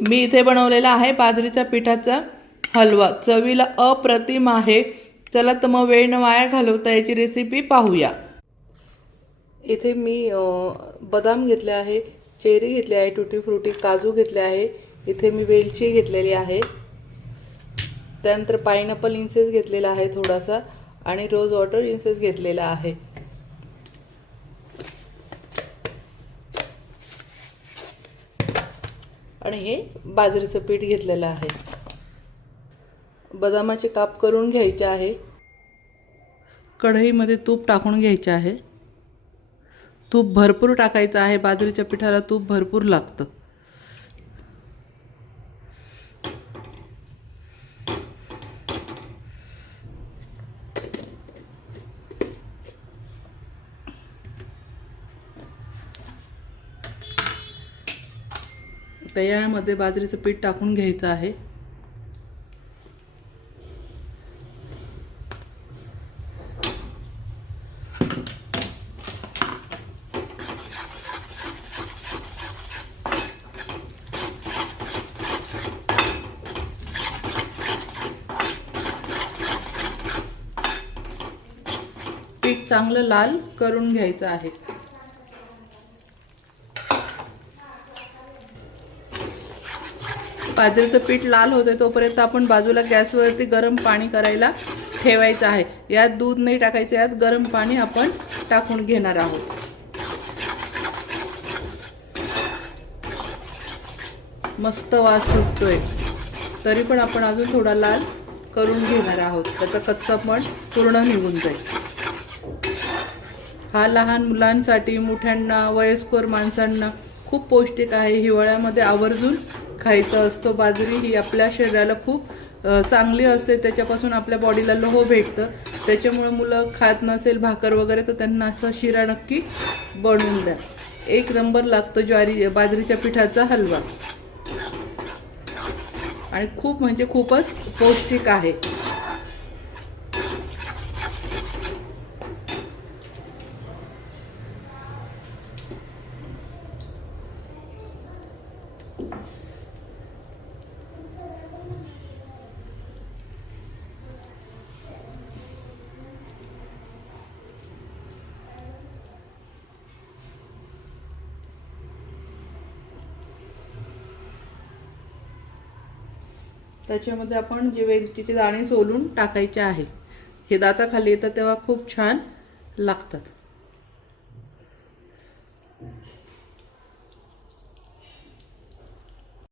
मी इथे बनवलेला आहे बाजरीच्या पिठाचा हलवा, चवीला अप्रतिम आहे। चला तर मग वेळ न वाया घालवता याची रेसिपी पाहूया। इथे मी बदाम घेतले आहे, चेरी घेतली आहे, टुटी फ्रुटी, काजू घेतले आहे, इथे मी वेलची घेतलेली आहे, त्यानंतर पाइनएपल इन्सेस घेतलेला आहे थोडासा आणि रोज वॉटर इन्सेस घेतलेला आहे। आणि हे बाजरीचं पीठ घेतलेलं आहे। बदामाचे काप करून घ्यायचे आहे। कढईमध्ये तूप टाकून घ्यायचे आहे। तूप भरपूर टाकायचं आहे, बाजरीच्या पिठाला तूप भरपूर लागतं। तयामध्ये बाजरीचं पीठ टाकून घ्यायचं आहे। पीठ चांगलं लाल करून घ्यायचं आहे। बाजरीचं पीठ लाल होते तोपर्यंत आपण बाजूला गॅसवरती गरम पाणी करायला ठेवायचं आहे। यात दूध नाही टाकायचं, यात गरम पाणी आपण टाकून घेणार आहोत। मस्त वास सुटतोय, तरी पण आपण अजून थोडा लाल करून घेणार आहोत, त्याचा कच्चापण पूर्ण निघून जाईल। हा लहान मुलांसाठी, मोठ्यांना, वयस्कर माणसांना खूप पौष्टिक आहे। हिवाळ्यामध्ये आवर्जून खायचं असतं। बाजरी ही आपल्या शरीराला खूप चांगली असते, त्याच्यापासून आपल्या बॉडीला लोह भेटतं। त्याच्यामुळे मुलं खात नसेल भाकर वगैरे तर त्यांना असं शिरा नक्की बनवून द्या। एक नंबर लागतो बाजरीच्या पिठाचा हलवा आणि खूप म्हणजे खूपच पौष्टिक आहे। त्याच्यामध्ये आपण जे वेलचीचे दाणे सोलून टाकायचे आहे। हे दाताखाली येतात तेव्हा खूप छान लागतात।